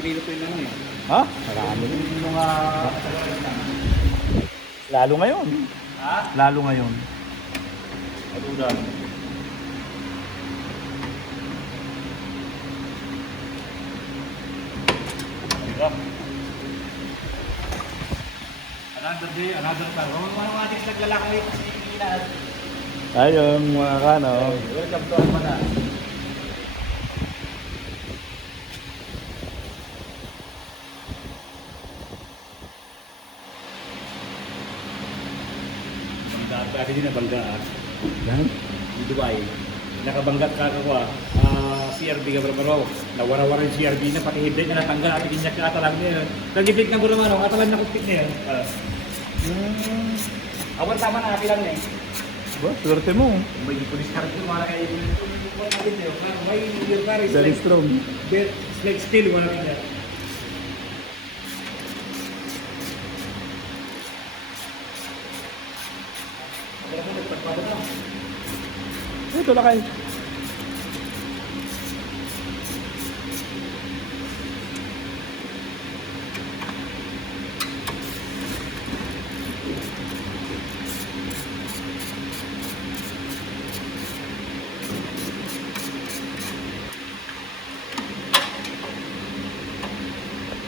pinili ko yung ano eh. Ha? Marami rin. Yung mga... Lalo ngayon. Ha? Lalo ngayon. Ano dyan? Hirap. Another day, another time. Mga ating naglalakay kasi yung ilan. Ayun, mga kano. Welcome to Almana. Dati din nabangga Yan. di Dubai. Nakabanggat ka ako CRB ka bro. Nawara-wara yung CRB na pati hibrit na natanggal at ikinyak ka atalang niya. Kagipit na bro naman, atalang na kupit niya. Awan tama na lang eh. Ba, swerte mo. May pulis car ko mga kayo. May year car is Very like strong. it's like still wala kanya. Ito lakay.